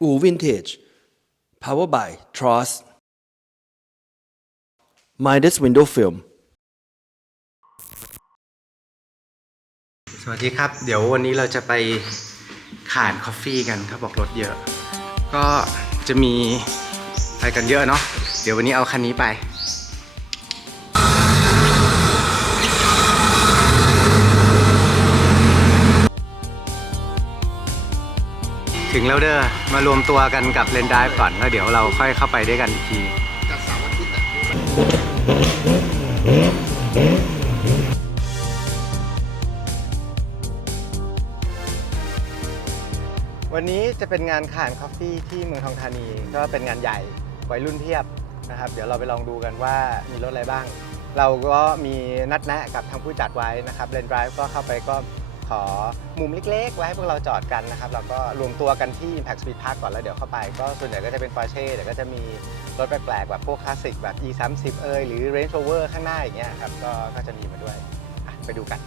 Vintage Powered by Tross Midas Window Film สวัสดีครับเดี๋ยววันนี้เราจะไปข่านคอฟฟี่กันเขาบอกรถเยอะก็จะมีไปกันเยอะเนาะเดี๋ยววันนี้เอาคันนี้ไปถึงแล้วเด้อมารวมตัวกันกับเลนไดฟ์ก่อนแล้วเดี๋ยวเราค่อยเข้าไปด้วยกันอีกทีวันนี้จะเป็นงานข่านคอฟฟี่ที่เมืองทองธานีก็เป็นงานใหญ่วัยรุ่นเพียบนะครับเดี๋ยวเราไปลองดูกันว่ามีรถอะไรบ้างเราก็มีนัดแนะกับทางผู้จัดไว้นะครับเลนไดฟ์ก็เข้าไปก็ขอมุมเล็กๆไว้ให้พวกเราจอดกันนะครับเราก็รวมตัวกันที่ Impact Speed Park ก่อนแล้วเดี๋ยวเข้าไปก็ส่วนใหญ่ก็จะเป็น Porsche เดี๋ยวก็จะมีรถแปลกๆแบบพวกคลาสสิกแบบ E30 หรือ Range Rover ข้างหน้าอย่างเงี้ยครับก็จะมีมาด้วยไปดูกัน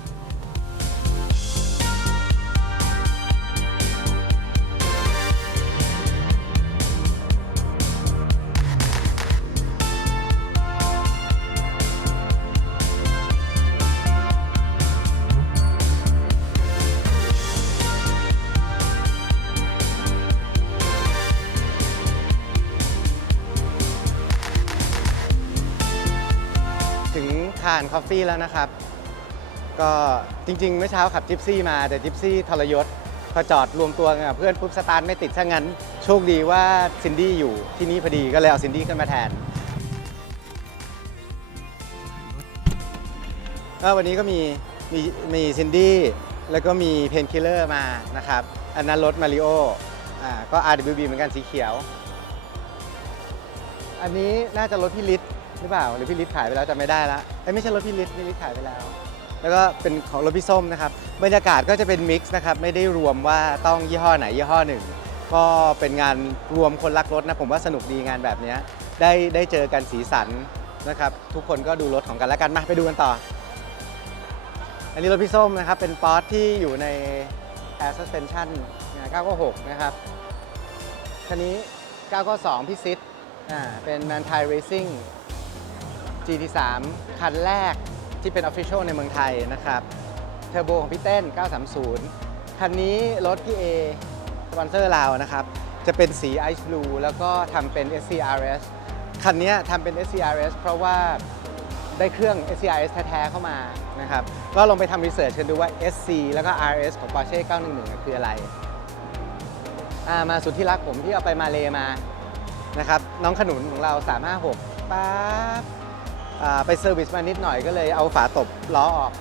ถึงข่านคอฟฟี่แล้วนะครับก็จริงๆเมื่อเช้าขับจิปซี่มาแต่จิปซี่ทรยศพอจอดรวมตัวกันกับเพื่อนปุ๊บสตาร์ทไม่ติดซะงั้นโชคดีว่าซินดี้อยู่ที่นี่พอดีก็เลยเอาซินดี้ขึ้นมาแทนวันนี้ก็มีซินดี้แล้วก็มีเพนคิลเลอร์มานะครับอันนั้นรถมาริโอก็ RWB เหมือนกันสีเขียวอันนี้น่าจะรถพี่ฤทธิ์หรือเปล่าหรือพี่ฤทธิ์ขายไปแล้วจำไม่ได้แล้วไม่ใช่รถพี่ฤทธิ์ขายไปแล้วแล้วก็เป็นของรถพี่ส้มนะครับบรรยากาศก็จะเป็นมิกซ์นะครับไม่ได้รวมว่าต้องยี่ห้อไหนยี่ห้อหนึ่งก็เป็นงานรวมคนรักรถนะผมว่าสนุกดีงานแบบนี้ได้เจอกันสีสันนะครับทุกคนก็ดูรถของกันและกันมาไปดูกันต่ออันนี้รถพี่ส้มนะครับเป็นป๊อตที่อยู่ใน Air Suspension 996นะครับคันนี้992พี่ซิดเป็น Manthai Racing GT3 คันแรกที่เป็น Official ในเมืองไทยนะครับเทอร์โบของพี่เต้น930คันนี้รถพี่เอสปอนเซอร์เรานะครับจะเป็นสี Ice Blue แล้วก็ทำเป็น SCRS คันนี้ทำเป็น SCRS เพราะว่าได้เครื่อง SCRS แท้ๆเข้ามานะครับก็ลองไปทำรีเสิร์ชกันดูว่า SC แล้วก็ RS ของ Porsche 911คืออะไรมาสุดที่รักผมที่เอาไปมาเลมานะครับน้องขนุนของเรา356ป๊าบไปเซอร์วิสมานิดหน่อยก็เลยเอาฝาตบล้อออก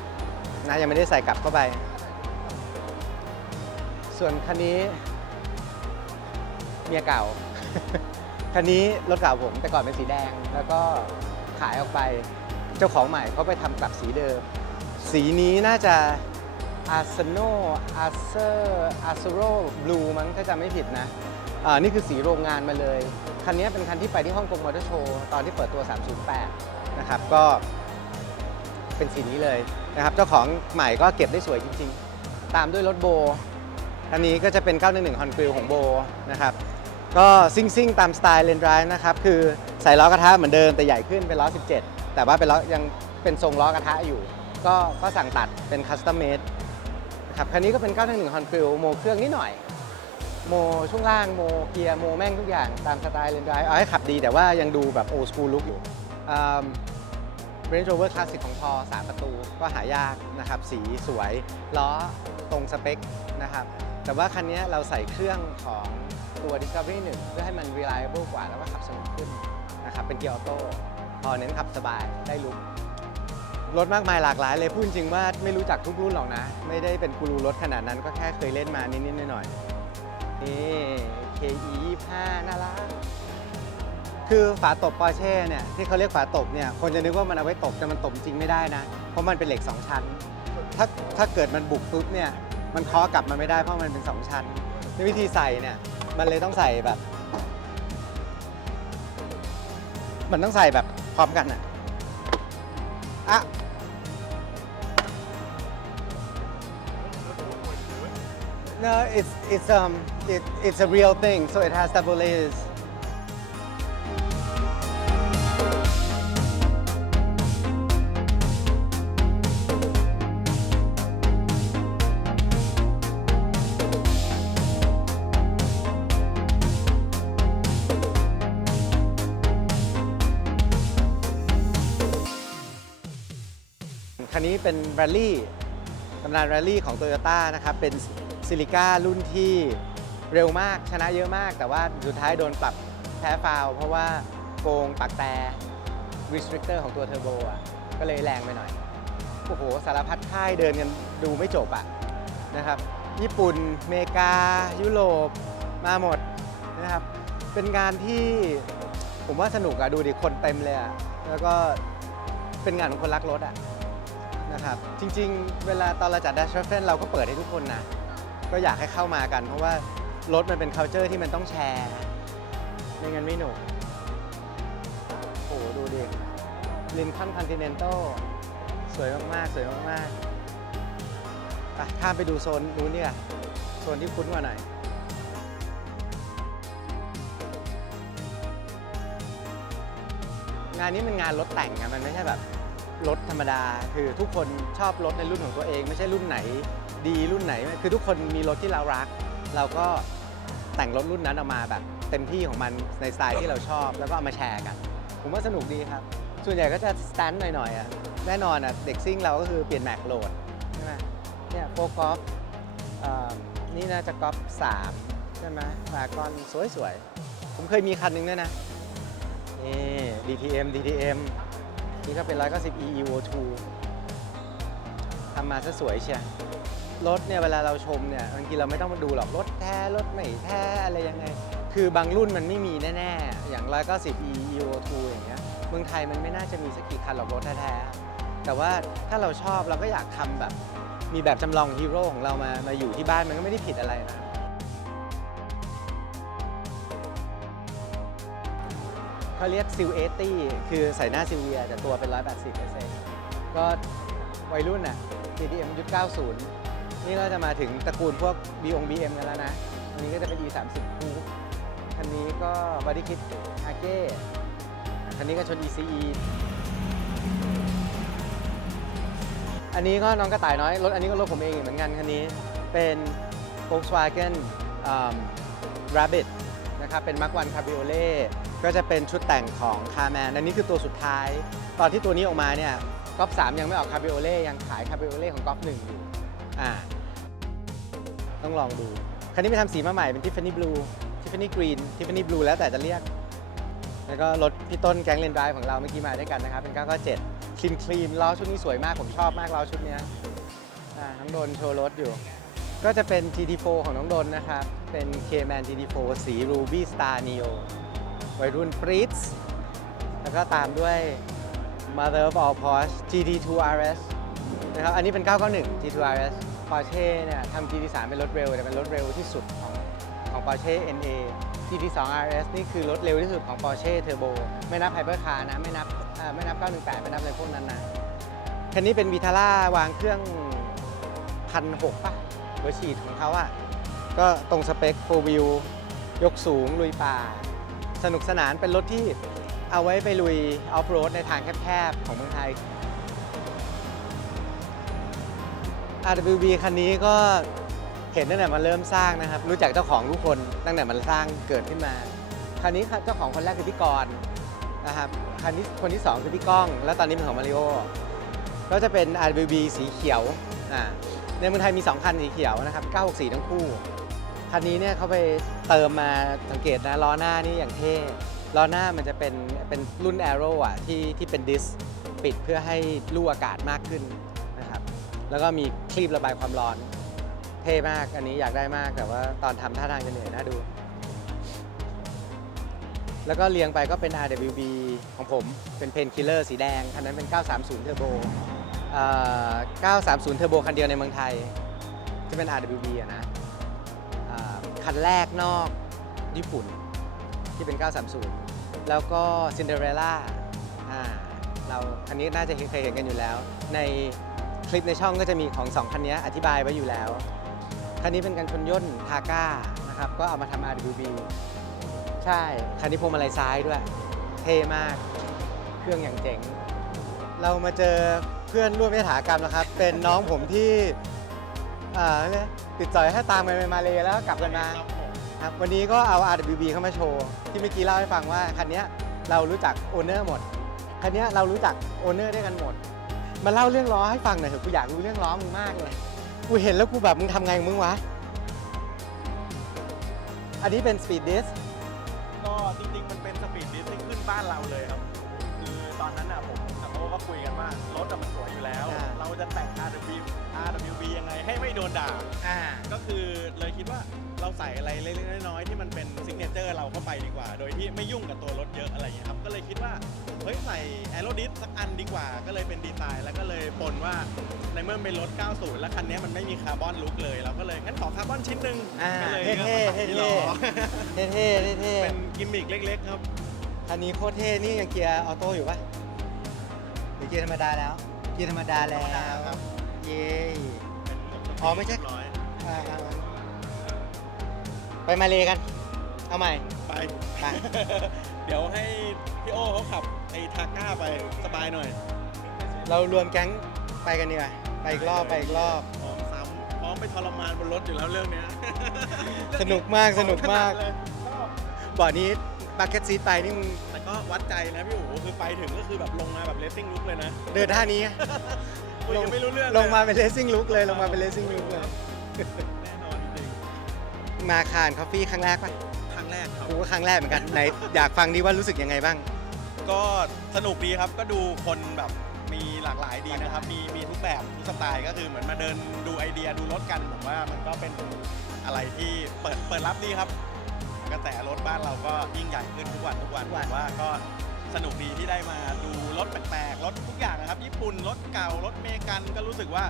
นะยังไม่ได้ใส่กลับเข้าไปส่วนคันนี้เมียเก่า คันนี้รถเก่าผมแต่ก่อนเป็นสีแดงแล้วก็ขายออกไปเจ้าของใหม่เขาไปทำกลับสีเดิมสีนี้น่าจะAzzurro Blue มั้งถ้าจำไม่ผิดนะนี่คือสีโรงงานมาเลยคันนี้เป็นคันที่ไปที่ฮ่องกงมอเตอร์โชว์ตอนที่เปิดตัว 308 นะครับก็เป็นสีนี้เลยนะครับเจ้าของใหม่ก็เก็บได้สวยจริงๆตามด้วยรถโบอันนี้ก็จะเป็น911 Hon Grill ของโบนะครับก็ซิ่งตามสไตล์เลนไดร์นะครับคือใส่ล้อกระทะเหมือนเดิมแต่ใหญ่ขึ้นเป็นล้อ17แต่ว่าเป็นล้อยังเป็นทรงล้อกระทะอยู่ก็สั่งตัดเป็นคัสตอมเมดครับคันนี้ก็เป็น911 Hon Grill โมเครื่องนิดหน่อยโมช่วงล่างโมเกียร์โมแม่งทุกอย่างตามสไตล์เลนไดร์เอาให้ขับดีแต่ว่ายังดูแบบโอสคูลลุคอยู่Range Rover Classic ของพอ3ประตูก็หายากนะครับสีสวยล้อตรงสเปคนะครับแต่ว่าคันนี้เราใส่เครื่องของตัว Discovery 1 เพื่อให้มัน reliable กว่าแล้วก็ขับสนุกขึ้นนะครับเป็นเกียร์ออโต้พอเน้นขับสบายได้ลุครถมากมายหลากหลายเลยพูดจริงว่าไม่รู้จักทุกรุ่นหรอกนะไม่ได้เป็นกูรูรถขนาดนั้นก็แค่เคยเล่นมานิดๆหน่อยๆนี่ KE 25น่ารักคือฝาตบ Porsche เนี่ยที่เขาเรียกฝาตบเนี่ยคนจะนึกว่ามันเอาไว้ตบแต่มันตบจริงไม่ได้นะเพราะมันเป็นเหล็ก2ชั้นถ้าเกิดมันบุกปุ๊บเนี่ยมันเคาะกลับมาไม่ได้เพราะมันเป็น2ชั้นในวิธีใส่เนี่ยมันเลยต้องใส่แบบมันต้องใส่แบบพร้อมกันNo, it's a real thing so it has double layersคันนี้เป็นแรลลี่ตำนานแรลลี่ของ Toyota นะครับ เป็นซิลิก้ารุ่นที่เร็วมากชนะเยอะมาก แต่ว่าสุดท้ายโดนปรับแพ้ฟาวล์เพราะว่าโกงปักแต่ restrictor ของตัวเทอร์โบอ่ะก็เลยแรงไปหน่อย โอ้โห สารพัดค่ายเดินกันดูไม่จบอ่ะนะครับ ญี่ปุ่นอเมริกา ยุโรปมาหมดนะครับ เป็นงานที่ผมว่าสนุกอะดูดิคนเต็มเลยอะแล้วก็เป็นงานของคนรักรถอะนะครับจริงๆเวลาตอนเราจัด Dash Raffle เราก็เปิดให้ทุกคนนะก็อยากให้เข้ามากันเพราะว่ารถมันเป็น culture ที่มันต้องแชร์ไม่งั้นไม่หนุกโอ้โหดูดิลินคอล์นคอนติเนนตัลสวยมากๆสวยมากๆไปข้ามไปดูโซนนู้นเนี่ยโซนที่คุ้นกว่าหน่อยงานนี้มันงานรถแต่งอะมันไม่ใช่แบบรถธรรมดาคือทุกคนชอบรถในรุ่นของตัวเองไม่ใช่รุ่นไหนดีรุ่นไหนคือทุกคนมีรถที่เรารักเราก็แต่งรถรุ่นนั้นออกมาแบบเต็มที่ของมันในสไตล์ที่เราชอบแล้วก็เอามาแชร์กันผมว่าสนุกดีครับส่วนใหญ่ก็จะสแตนด์หน่อยๆอ่ะแน่นอนอ่ะเด็กซิ่งเราก็คือเปลี่ยนแม็กโหลดใช่ไหมเนี่ยโฟกอล์ฟนี่น่าจะกอล์ฟ3ใช่ไหมฟากอนสวยๆผมเคยมีคันหนึ่งด้วยนะนี่ DTM นี่ก็เป็น190 Evo 2ทำมาซะสวยเชียรถเนี่ยเวลาเราชมเนี่ยบางทีเราไม่ต้องมาดูหรอกรถแท้รถไม่แท้อะไรยังไงคือบางรุ่นมันไม่มีแน่ๆอย่าง190 Evo 2อย่างเงี้ยเมืองไทยมันไม่น่าจะมีสักกี่คันหรอกรถแท้ๆแต่ว่าถ้าเราชอบเราก็อยากทำแบบมีแบบจำลองฮีโร่ของเรามาอยู่ที่บ้านมันก็ไม่ได้ผิดอะไรนะเขาเรียกซิล80คือใส่หน้าซิลเวียแต่ตัวเป็น180ก็วัยรุ่นน่ะ CDM ยุค90นี่ก็จะมาถึงตระกูลพวก BM กันแล้วนะอันนี้ก็จะเป็น E30 คูคันนี้ก็บอดี้คิดอาเก้คันนี้ก็ชน ECE อันนี้ก็น้องกระต่ายน้อยรถอันนี้ก็รถผมเองเหมือนกันคันนี้เป็น Volkswagen Rabbit นะครับเป็น Mark 1 Cabrioletก็จะเป็นชุดแต่งของ Carman อันนี้คือตัวสุดท้ายตอนที่ตัวนี้ออกมาเนี่ยก๊อฟ3ยังไม่ออก Cabriolet ยังขาย Cabriolet ของก๊อฟ1อยู่ต้องลองดูคันนี้ไปทำสีมาใหม่เป็น Tiffany Blue Tiffany Green Tiffany Blue แล้วแต่จะเรียกแล้วก็รถพี่ต้นแก๊งเลนไดรฟ์ของเราเมื่อกี้มาด้วยกันนะครับเป็น997คลีนล้อชุดนี้สวยมากผมชอบมากล้อชุดนี้น้องดนโชว์รถอยู่ก็จะเป็น GT4 ของน้องดนนะครับเป็น Cayman GT4 สี Ruby Star Neoวัยรุ่นปรี๊ดแล้วก็ตามด้วย Mother of all Porsche GT2 RS นะครับอันนี้เป็น991 GT2 RS Porsche เนี่ยทำ GT3 เป็นรถเร็วแต่เป็นรถเร็วที่สุดของ Porsche NA GT2 RS นี่คือรถเร็วที่สุดของ Porsche Turbo ไม่นับ Hypercar นะไม่นับ918ไม่นับอะไรพวกนั้นนะคันนี้เป็น Vitara วางเครื่อง 1,600 ป่ะเบอร์ฉีดของเขาอ่ะก็ตรงสเปค 4 wheel ยกสูงลุยป่าสนุกสนานเป็นรถที่เอาไว้ไปลุยออฟโรดในทางแคบๆของเมืองไทย RWB คันนี้ก็เห็นตั้งแต่มันเริ่มสร้างนะครับรู้จักเจ้าของทุกคนตั้งแต่มันสร้างเกิดขึ้นมาคันนี้เจ้าของคนแรกคือพี่กรณ์นะครับคันนี้คนที่2คือพี่ก้องแล้วตอนนี้เป็นของมาริโอก็จะเป็น RWB สีเขียวในเมืองไทยมี2คันสีเขียวนะครับ964ทั้งคู่คันนี้เนี่ยเขาไปเติมมาสังเกตนะล้อหน้านี่อย่างเท่ล้อหน้ามันจะเป็นรุ่น Aero อ่ะที่เป็นดิสปิดเพื่อให้ลู่อากาศมากขึ้นนะครับแล้วก็มีคลีบระบายความร้อนเท่มากอันนี้อยากได้มากแต่ว่าตอนทำท่าทางจะเหนื่อยน่าดูแล้วก็เรียงไปก็เป็น RWB ของผมเป็นเพนคิลเลอร์สีแดงคันนั้นเป็น930 Turbo 930 Turbo คันเดียวในเมืองไทยที่เป็น RWB อะนะคันแรกนอกญี่ปุ่นที่เป็น 930 แล้วก็ Cinderella เราคันนี้น่าจะเคยเห็นกันอยู่แล้วในคลิปในช่องก็จะมีของ2คันนี้อธิบายไว้อยู่แล้วคันนี้เป็นกันชนย่นทาก้านะครับ นะครับ ก็เอามาทำ RWB ใช่ คันนี้พวงมาลัยซ้ายด้วย เท่มาก เครื่องอย่างเจ๋ง เรามาเจอเพื่อนร่วมยถากรรมแล้วครับ เป็นน้องผมที่ติดจ่อยให้ตามไปมาเลยแล้วก็กลับกันมาครับวันนี้ก็เอา RWB เข้ามาโชว์ ที่เมื่อกี้เล่าให้ฟังว่าคันนี้เรารู้จักโอเนอร์หมด คันนี้เรารู้จักโอเนอร์ด้วยกันหมด มาเล่าเรื่องล้อให้ฟังหน่อยเถอะกูอยากรู้เรื่องล้อมึงมากเลย กูเห็นแล้วกูแบบมึงทำไงของมึงวะ อันนี้เป็น Speed Disc ก็จริงๆมันเป็นสปีดดิสที่ขึ้นบ้านเราเลยครับคือตอนนั้นน่ะผมกับโอ้ก็คุยกันว่ารถมันสวยอยู่แล้ว เราจะแต่ง RWB ยังไงให้ไม่โดนด่า ก็คือเลยคิดว่าเราใส่อะไรเล็กๆน้อยๆที่มันเป็นซิกเนเจอร์เราเข้าไปดีกว่า โดยที่ไม่ยุ่งกับตัวรถเยอะอะไรอย่างเงี้ยครับก็เลยคิดว่าเฮ้ยใส่แอโรดิสสักอันดีกว่าก็เลยเป็นดีไซน์แล้วก็เลยปนว่าในเมื่อเป็นรถ 90 แล้วคันนี้มันไม่มีคาร์บอนลุคเลยเราก็เลยงั้นขอคาร์บอนชิ้นหนึ่งก็เลย เท่ เลือกมา เท่ ทำที่ล้อ เท่เท่เท่ เป็นกิมมิกเล็กๆครับ คันนี้โคตรเท่นี่ยังเกียร์ออโต้อยู่ปะหรือเกียร์ธรรมดาแล้ว เกียร์ธรรมดาแล้ว ครับ เย้ เป็น อ๋อไม่ใช่ เรียบร้อย ไปมาเลกัน เอาใหม่ ไป ไป เดี๋ยวให้พี่โอเขาขับไอ้ทาก้าไปสบายหน่อย เรารวมแก๊งไปกันดีกว่าไปอีกรอบไปอีกรอบ พร้อมซ้ำพร้อมไปทรมานบนรถอยู่แล้วเรื่องเนี้ย สนุกมากสนุกมาก เลย บ่อนี้บักเก็ตซีทไปนี่มึง แต่ก็วัดใจนะพี่โอ๋คือไปถึงก็คือแบบลงมาแบบเลสซิ่งลุกเลยนะ เดินท่านี้ คุยกันไม่รู้เรื่อง ลงมาเป็นเลสซิ่งลุกเลยลงมาเป็นเลสซิ่งลุกเลย แน่นอนจริง มาคานคอฟฟี่ครั้งแรกปะ ๆครั้งแรกครับ กูก็ครั้งแรกเหมือนกันไหนอยากฟังดีว่ารู้สึกยังไงบ้าง ก็สนุกดีครับก็ดูคนแบบมีหลากหลายดีนะครับมีทุกแบบทุกสไตล์ก็คือเหมือนมาเดินดูไอเดียดูรถกันผมว่ามันก็เป็นอะไรที่เปิดรับดีครับกระแสรถบ้านเราก็ยิ่งใหญ่ขึ้นทุกวันผมว่าก็สนุกดีที่ได้มาดูรถแปลกๆรถทุกอย่างนะครับญี่ปุ่นรถเก่ารถเมกันก็รู้สึกว่า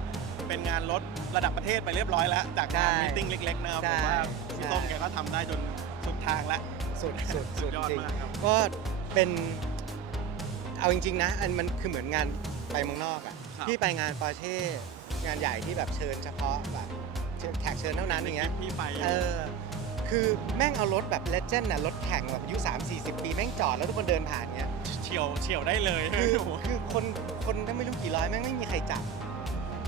เป็นงานรถระดับประเทศไปเรียบร้อยแล้วจากงาน ใช่ มีตติ้งเล็กๆนะครับ ใช่ ผมว่า ใช่ พี่ส้มแกก็ทำได้จนสุดทางแล้ว สุด สุดยอด จริง มากครับ ก็เป็นเอาจริงๆนะอันมันคือเหมือนงานไปเมืองนอกอ่ะ ครับ ที่ไปงานปอร์เช่งานใหญ่ที่แบบเชิญเฉพาะแบบแขกเชิญเท่านั้นอย่างเงี้ย พี่ไป คือแม่งเอารถแบบเลเจนด์น่ะรถแข่งแบบอายุ3-40 ปีแม่งจอดแล้วทุกคนเดินผ่านเงี้ย เฉียวได้เลย คือคนถ้าไม่รู้กี่ร้อยแม่งไม่มีใครจับ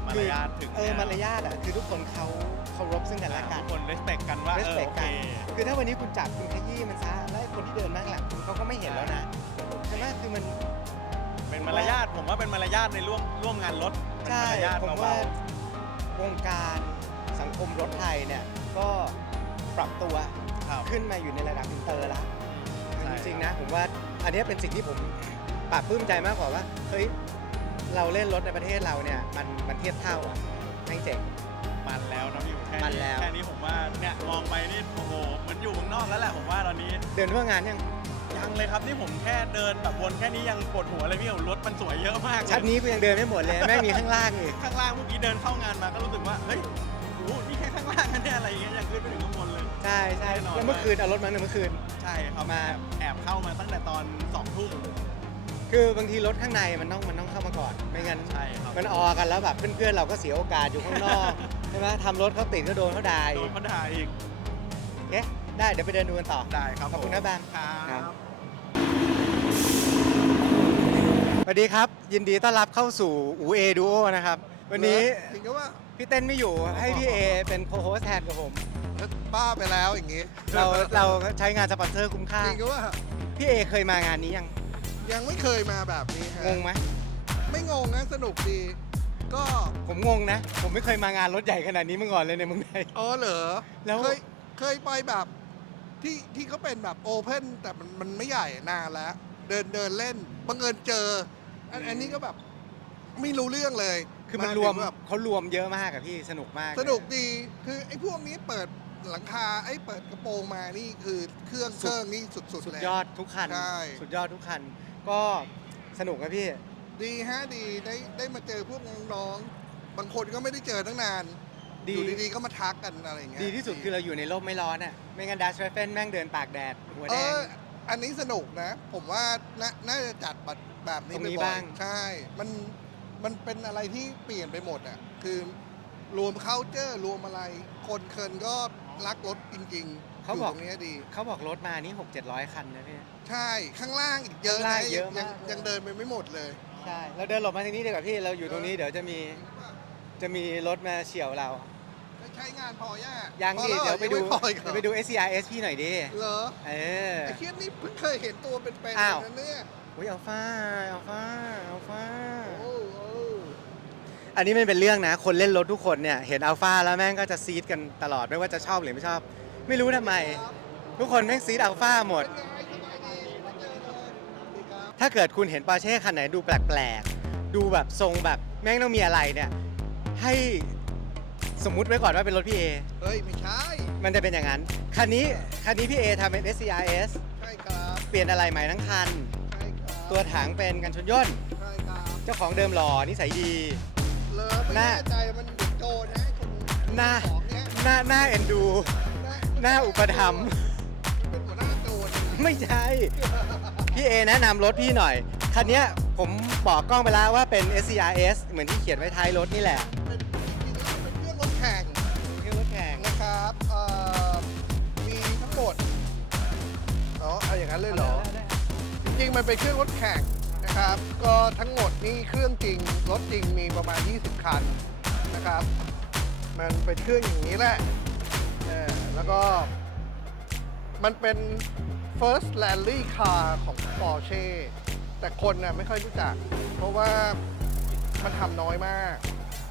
มารยาทถึง มารยาทอ่ะคือทุกคนเขาเคารพซึ่งกันและกัน ทุกคน respect กันว่า respect โอเค กันคือถ้าวันนี้คุณจับคุณขยี้มันซะแล้วไอ้คนที่เดินมาข้างหลังคุณเขาก็ไม่เห็นแล้วนะใช่ไหมคือมัน เป็นมารยาทผมว่าเป็นมารยาทในร่วมงานรถเป็น ใช่ มารยาท ผม เบา ว่าวงการสังคมรถไทยเนี่ยก็ปรับตัว ๆครับ ขึ้นมาอยู่ในระดับอินเตอร์แล้ว ใช่ จริงๆนะผมว่าอันนี้เป็นสิ่งที่ผมปลาบปลื้มใจมากกว่าว่าเฮ้ยเราเล่นรถในประเทศเราเนี่ยมันเทียบเท่าอ่ะแม่งเจ๋ง มันแล้วนะพี่แค่ มันแล้ว แค่นี้ผมว่าเนี่ยมองไปนี่โอ้โหเหมือนอยู่เมืองนอกแล้วแหละผมว่าตอนนี้ เดินทั่วงานยัง ยังเลยครับนี่ผมแค่เดินแบบวนแค่นี้ยังปวดหัวเลยพี่ผมรถมันสวยเยอะมากเลย ชั้นนี้กูยังเดินไม่หมดเลยแม่งมีข้างล่างอีก ข้างล่างเมื่อกี้เดินเข้างานมาก็รู้สึกว่าเฮ้ยโอ้โหนี่แค่ข้างล่างกันเนี่ยอะไรอย่างเงี้ยยังขึ้นไปถึงข้างบนเลย ใช่ใช่ แน่นอน แล้วเมื่อคืนเอารถมาเมื่อคืน ใช่ครับ มา แอบเข้ามาตั้งแต่ตอน2 ทุ่ม คือบางทีรถข้างในมันต้องเข้ามาก่อน ไม่งั้น ใช่ครับ มันออกันแล้วแบบเพื่อนๆเราก็เสียโอกาสอยู่ข้างนอก ใช่ไหมทำรถเขาติดก็โดนเขาด่า โด อี น ก เขาด่าอีก เอ๊ะได้เดี๋ยวไปเดินดูกันต่อ ได้ครับ ขอบคุณ ผม นะแบม ครั ครับ บ สวัสดีครับ ยินดีต้อนรับเข้าสู่อูเอดูโอนะครับ วันนี้ จริงก็ว่า พี่เต้นไม่อยู่ให้พี่เอเป็นโคโฮสแทนกับผม ป้าไปแล้วอย่างงี้ เราใช้งานสปอนเซอร์คุ้มค่า จริงก็ว่า พี่เอเคยมางานนี้ยัง ยังไม่เคยมาแบบนี้ฮะ งงไหม ไม่งงนะสนุกดี ก็ ผมงงนะ ผมไม่เคยมางานรถใหญ่ขนาดนี้มาก่อนเลยในเมืองไทย อ๋อเหรอ แล้ว เคยไปแบบที่เขาเป็นแบบโอเพนแต่มันไม่ใหญ่นานแล้ว เดินเล่นบังเอิญเจอ อันนี้ก็แบบไม่รู้เรื่องเลย คือมันรวม ถึงแบบ เขารวมเยอะมากอะพี่สนุกมาก สนุกดีคือไอ้พวกนี้เปิดหลังคาเปิดกระโปรงมานี่คือเครื่องนี่สุด สุด แล้ว ยอดทุกคัน ใช่ สุดยอดทุกคัน ก็สนุกนะพี่ ดีฮะดีได้มาเจอพวกน้องๆบางคนก็ไม่ได้เจอตั้งนาน ดี อยู่ดีๆก็มาทักกันอะไรอย่างเงี้ย ดีที่สุดคือเราอยู่ในร่มไม่ร้อนอะไม่งั้นดัชเฟนแม่งเดินตากแดดหัวแดง อันนี้สนุกนะ ผมว่าน่าจะจัดแบบนี้ ตรงนี้ บ่อยๆ บ้าง ใช่ มันเป็นอะไรที่เปลี่ยนไปหมดอ่ะ คือรวม culture รวมอะไร คนเคินก็รักรถจริง เขา อยู่ บอก ตรงนี้ดี เขาบอกรถมานี่600-700 คันนะพี่ ใช่ข้างล่างอีกเยอะ ข้างล่า นะ งเยอะมาก ยังเดินไปไม่หมดเลย ใช่เราเดินหลบมาทางนี้ดีกว่าพี่เราอยู่ตรงนี้เดี๋ยวจะมีรถมาเฉี่ยวเรา ใช้งานพอย่า ยั ยัง ดิเดี๋ยวไปดู เดี๋ยว ไปดู SCRS พี่หน่อยดิ เหรอ เออ ไอ้เคียนี่เพิ่งเคยเห็นตัวเป็นๆ อ้าว นะเนี่ย อุ้ยอัลฟา โอ้โอ้ อันนี้มันเป็นเรื่องนะ คนเล่นรถทุกคนเนี่ยเห็นอัลฟาแล้วแม่งก็จะซีดกันตลอดไม่ว่าจะชอบหรือไม่ชอบ ไม่รู้ทำไม ทุกคนแม่งซีดอัลฟาหมด เป็นไงสบายดีมาเจอเลยดีครับ ถ้าเกิดคุณเห็นปอร์เช่คันไหนดูแปลกๆ ดูแบบทรงแบบแม่งต้องมีอะไรเนี่ย ให้สมมุติไว้ก่อนว่าเป็นรถพี่เอ เฮ้ยไม่ใช่ มันจะเป็นอย่างนั้น คันนี้พี่เอทำเป็น SCRS ใช่ครับ เปลี่ยนอะไรใหม่ทั้งคัน ใช่ครับ ตัวถังเป็นกันชนยนต์ ใช่ครับ เจ้าของเดิมหล่อนิสัยดี เลอไม่ หน้า แน่ใจมันเด็กโจรนะคน หน้า ของเนี้ย หน้าเอ็นดู หน้าอุปถัมภ์ เป็นหัวหน้าโจรนะ ไม่ใช่ พี่เอแนะนำรถพี่หน่อย คันเนี้ยผมบอกกล้องไปแล้วว่าเป็น SCRS เหมือนที่เขียนไว้ท้ายรถนี่แหละ เป็นจริงๆแล้วเป็นเครื่องรถแข่ง เครื่องรถแข่ง นะครับมีทั้งหมดเอาอย่างนั้นเลยเหรอ จริงๆมันเป็นเครื่องรถแข่งนะครับ ก็ทั้งหมดนี่เครื่องจริงรถจริงมีประมาณ 20 คันนะครับ มันเป็นเครื่องอย่างนี้แหละแล้วก็มันเป็น first rally car ของ Porsche แต่คนน่ะไม่ค่อยรู้จัก เพราะว่ามันทำน้อยมาก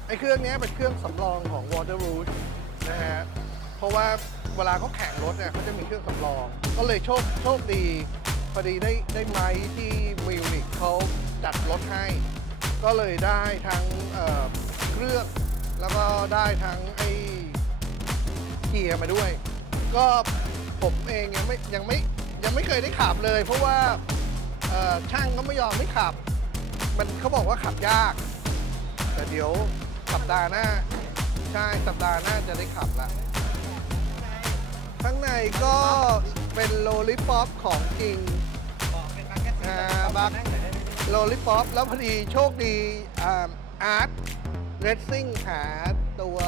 ไอ้เครื่องนี้เป็นเครื่องสำรองของ Water Rouge นะฮะ เพราะว่าเวลาเขาแข่งรถเนี่ยเขาจะมีเครื่องสำรอง ก็เลยโชคดี พอดีได้ไม้ที่มิวนิกเขาจัดรถให้ ก็เลยได้ทั้งเครื่องแล้วก็ได้ทั้งไอ้เกียร์มาด้วย ก็ผมเองยังไม่เคยได้ขับเลย เพราะว่าช่างก็ไม่ยอมให้ขับ เขาบอกว่าขับยาก แต่เดี๋ยวสัปดาห์หน้าใช่สัปดาห์หน้าจะได้ขับละข้างในก็เป็นโลลิปอปของจริงบักโลลิปอปแล้วพอดีโชคดีอาร์ตเรซซิ่งหาตัว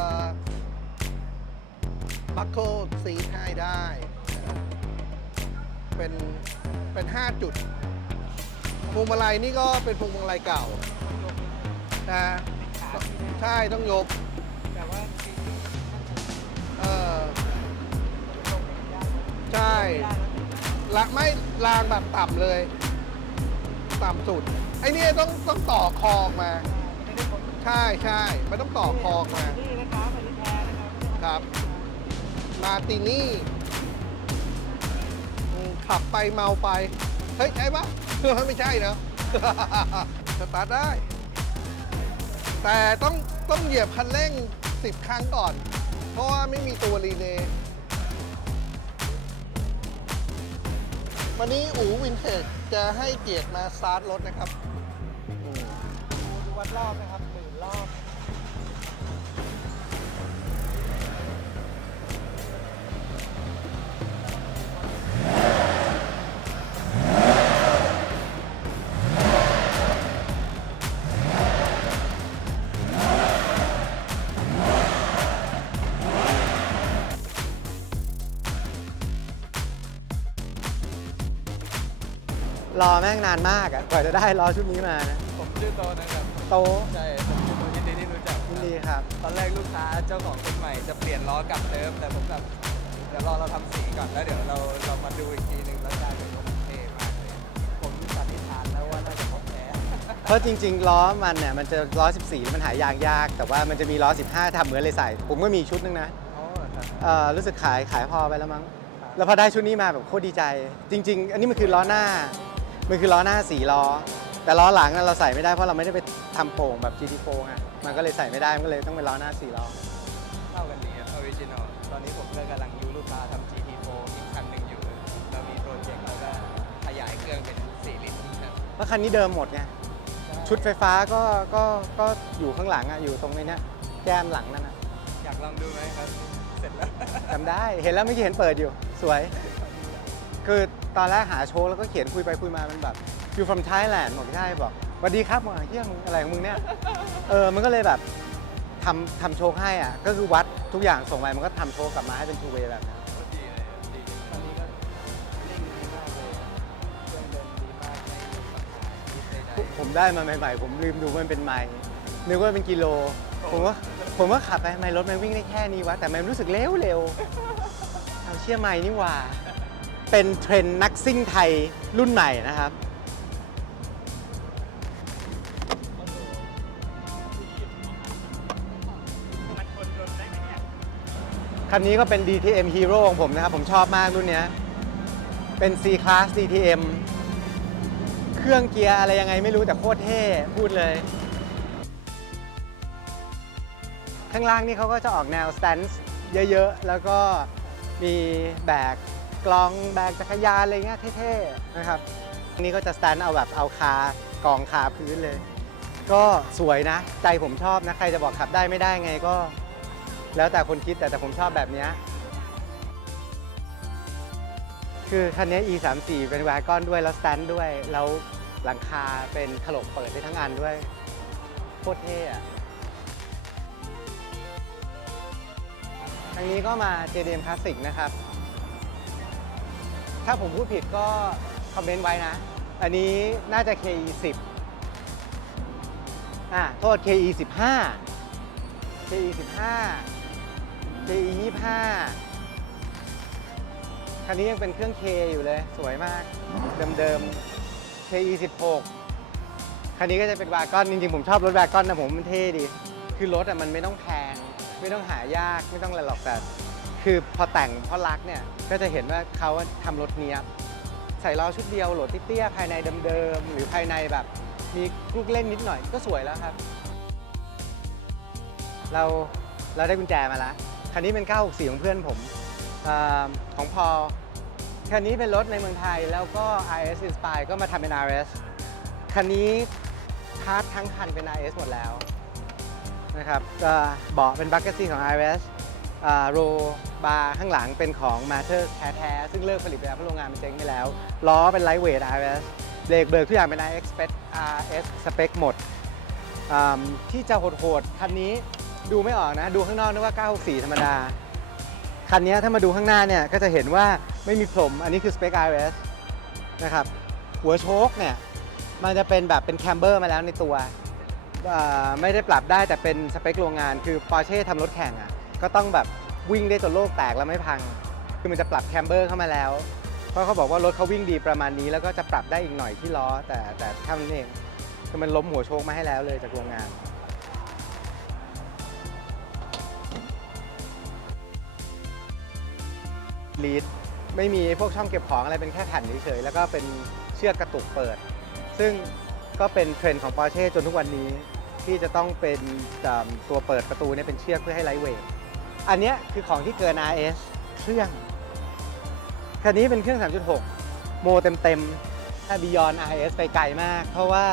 บัคเกิลซีทให้ได้ เป็น5 จุดพวงมาลัยนี่ก็เป็นพวงมาลัยเก่านะใช่ต้องยกใช่ไม่รางแบบต่ำเลย ต่ำสุด ไอ้นี่ต้องต่อคองมา ใช่มันต้องต่อคองมาครับ มาตินี่ขับไปเมาไป เฮ้ย ใช่ปะ ไม่ใช่เนอะ สตาร์ทได้ แต่ต้องเหยียบคันเร่ง 10 ครั้งก่อน เพราะว่าไม่มีตัวรีเลย์วันนี้อู๋วินเทจจะให้เกียรติมาสตาร์ทรถนะครับดูวัดรอบนะครับ10,000 รอบ รอแม่งนานมากอ่ะกว่าจะได้รอชุดนี้มานะ ผมชื่อโตนะครับ โต ใช่ ผมชื่อโตยินดีที่รู้จัก ยินดีครับ ตอนแรกลูกค้าเจ้าของคนใหม่จะเปลี่ยนล้อกลับเดิม แต่ผมแบบเดี๋ยวรอเราทำสีก่อนแล้วเดี๋ยวเรามาดูอีกทีหนึ่งแล้วได้เป็นคนเท่มากเลย ผมสันนิษฐานแล้วว่าน่าจะของแท้ เพราะจริงๆ ล้อมันเนี่ยมันจะล้อ 14 มันหายยาก แต่ว่ามันจะมีล้อ 15ทำเหมือนเลยใส่ ผมก็มีชุดนึงนะ อ๋อครับ รู้สึกขายพอไปแล้วมั้ง แล้วพอได้ชุดนี้มาแบบโคตรดีใจ จริง ๆ อันนี้มันคือล้อหน้า มันคือล้อหน้า4 ล้อ แต่ล้อหลังน่ะเราใส่ไม่ได้เพราะเราไม่ได้ไปทำโป่งแบบ GT4 ไงมันก็เลยใส่ไม่ได้ มันก็เลยต้องเป็นล้อหน้า4 ล้อ เข้ากันดีครับออริจินอลตอนนี้ผมก็กำลังยูลูกค้าทำ GT4 อีกคันหนึ่งอยู่ เรามีโปรเจกต์เราก็ขยายเครื่องเป็น4 ลิตรครับ เพราะคันนี้เดิมหมดไง ชุดไฟฟ้าก็อยู่ข้างหลังอ่ะ อยู่ตรงนี้เนี่ยแก้มหลังนั่นอ่ะ อยากลองดูไหมครับ เสร็จแล้ว จำได้ เห็นแล้วเมื่อกี้เห็นเปิดอยู่ สวย คือตอนแรกหาโชว์แล้วก็เขียนคุยไปคุยมา มันแบบ you from Thailand บอกใช่บอกสวัสดีครับบอกเฮียมึงอะไรของมึงเนี่ย มันก็เลยแบบทำโชว์ให้อ่ะ ก็คือวัดทุกอย่างส่งไปมันก็ทำโชว์กลับมาให้เป็น two way แบบนั้น ดีเลยดี ผมได้มาใหม่ๆ ผมลืมดูมันเป็นไมล์นึกว่าเป็นกิโล ผมว่าขับไปทำไมรถมันวิ่งได้แค่นี้วะ แต่มันรู้สึกเร็วๆเอาเชื่อไมล์นี่หว่า เป็นเทรนด์นักซิ่งไทยรุ่นใหม่นะครับ มันชนรถได้ไหมเนี่ย คันนี้ก็เป็น DTM Hero ของผมนะครับ ผมชอบมากรุ่นเนี้ยเป็น C Class DTM เครื่องเกียร์อะไรยังไงไม่รู้แต่โคตรเท่พูดเลย ข้างล่างนี่เขาก็จะออกแนวสแตนซ์เยอะๆ แล้วก็มีแบกกลองแบกจักรยานอะไรเงี้ยเท่ๆนะครับอันนี้ก็จะสแตนเอาแบบเอาคากองคาพื้นเลย ก็สวยนะ ใจผมชอบนะ ใครจะบอกขับได้ไม่ได้ไงก็ แล้วแต่คนคิดแต่ผมชอบแบบเนี้ยคือคันนี้ E34 เป็นวากอนด้วยแล้วสแตนด้วยแล้วหลังคาเป็นถลกเปิดได้ทั้งอันด้วยโคตรเท่อะทางนี้ก็มา JDM Classic นะครับ ถ้าผมพูดผิดก็คอมเมนต์ไว้นะ อันนี้น่าจะ KE10 โทษ KE15 KE15 KE25 คันนี้ยังเป็นเครื่อง K อยู่เลยสวยมากเดิมๆ KE16 คันนี้ก็จะเป็นวากอนจริงๆผมชอบรถวากอนนะผมมันเท่ดีคือรถมันไม่ต้องแพงไม่ต้องหายากไม่ต้องอะไรหรอกแต่คือพอแต่งพอรักเนี่ยก็จะเห็นว่าเขาทำรถเนี้ยใส่ล้อชุดเดียวโหลดเตี้ยๆภายในเดิมๆหรือภายในแบบมีลูกเล่นนิดหน่อยก็สวยแล้วครับเราได้กุญแจมาแล้วคันนี้เป็น964ของเพื่อนผมของพอคันนี้เป็นรถในเมืองไทยแล้วก็ RS Inspire ก็มาทำเป็น RS คันนี้พาร์ททั้งคันเป็น RS หมดแล้วนะครับก็เบาะเป็นบัคเก็ตซีของ RS โรบาร์ข้างหลังเป็นของ Matter แท้ๆซึ่งเลิกผลิตไปแล้วเพราะโรงงานมันเจ๊งไปแล้วล้อเป็นไลท์เวท RS เบรกทุกอย่างเป็น RS สเปคหมดที่จะโหดๆคันนี้ดูไม่ออกนะดูข้างนอกนึกว่า964ธรรมดาคันนี้ถ้ามาดูข้างหน้าเนี่ยก็จะเห็นว่าไม่มีพรมอันนี้คือสเปค RS นะครับหัวโชคเนี่ยมันจะเป็นแบบเป็นแคมเบอร์มาแล้วในตัวไม่ได้ปรับได้แต่เป็นสเปคโรงงานคือ Porsche ทำรถแข่งก็ต้องแบบวิ่งได้จนโลกแตกแล้วไม่พังคือมันจะปรับแคมเบอร์เข้ามาแล้วเพราะเขาบอกว่ารถเขาวิ่งดีประมาณนี้แล้วก็จะปรับได้อีกหน่อยที่ล้อแต่เท่านั้นเองคือมันล้มหัวโชคมาให้แล้วเลยจากโรงงานลีดไม่มีพวกช่องเก็บของอะไรเป็นแค่แผ่นเฉยๆแล้วก็เป็นเชือกกระตุกเปิดซึ่งก็เป็นเทรนด์ของ Porsche จนทุกวันนี้ที่จะต้องเป็นตัวเปิดประตูเนี่ยเป็นเชือกเพื่อให้ไลท์เวทอันนี้คือของที่เกิน RS เครื่องคันนี้เป็นเครื่อง 3.6 โมเต็มๆถ้า Beyond RS ไปไกลมากเพราะว่า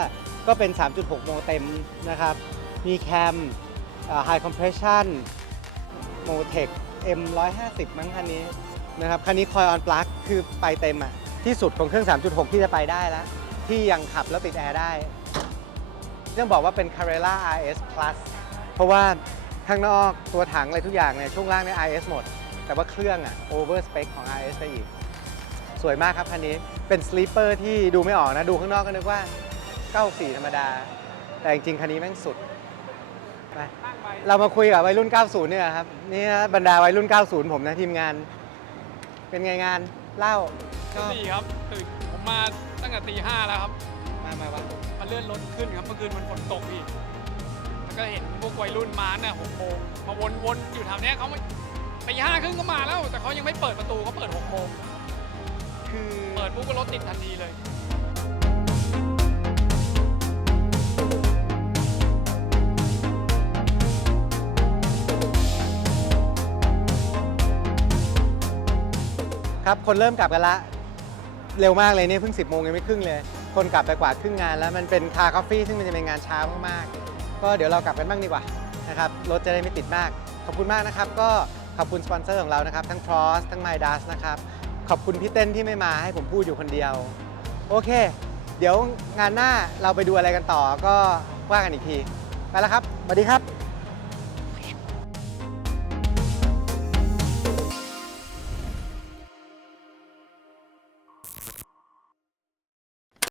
ก็เป็น 3.6 โมเต็มนะครับมีแคมHigh Compression Motec M150 มั้งคันนี้นะครับคันนี้ Coil on Plug คือไปเต็มที่สุดของเครื่อง 3.6 ที่จะไปได้แล้วที่ยังขับแล้วติดแอร์ได้ต้องบอกว่าเป็น Carrera RS Plus เพราะว่าข้างนอกตัวถังอะไรทุกอย่างเนี่ยช่วงล่างเนี่ย RS หมดแต่ว่าเครื่องover spec ของ RS ไปอีกสวยมากครับคันนี้เป็น sleeper ที่ดูไม่ออกนะดูข้างนอกก็นึกว่า94ธรรมดาแต่จริงๆคันนี้แม่งสุดไปเรามาคุยกับวัยรุ่น 90 เนี่ยครับนี่นะบรรดาวัยรุ่น 90 ผมนะทีมงานเป็นไงงานเล่า ดีครับตื่นผมมาตั้งแต่ตี 5แล้วครับ มาวัน มาเลื่อนรถขึ้นครับเมื่อคืนมันฝนตกอีกแล้วก็เห็นพวกวัยรุ่นมาเนี่ย6 โมงมาวนๆอยู่แถวเนี้ยเขาไม่ตี 5 ครึ่งก็มาแล้วแต่เขายังไม่เปิดประตูเขาเปิด6 โมง คือ เปิดปุ๊บก็รถติดทันทีเลย ครับคนเริ่มกลับกันละเร็วมากเลยเนี่ยเพิ่ง 10 โมงยังไม่ครึ่งเลยคนกลับไปกว่าครึ่งงานแล้วมันเป็นคาร์คอฟฟี่ซึ่งมันจะเป็นงานเช้ามากๆก็เดี๋ยวเรากลับกันบ้างดีกว่านะครับรถจะได้ไม่ติดมากขอบคุณมากนะครับก็ขอบคุณสปอนเซอร์ของเรานะครับทั้ง Cross ทั้ง Midas นะครับขอบคุณพี่เต้นที่ไม่มาให้ผมพูดอยู่คนเดียวโอเคเดี๋ยวงานหน้าเราไปดูอะไรกันต่อก็ว่ากันอีกทีไปแล้วครับสวัสดีครับ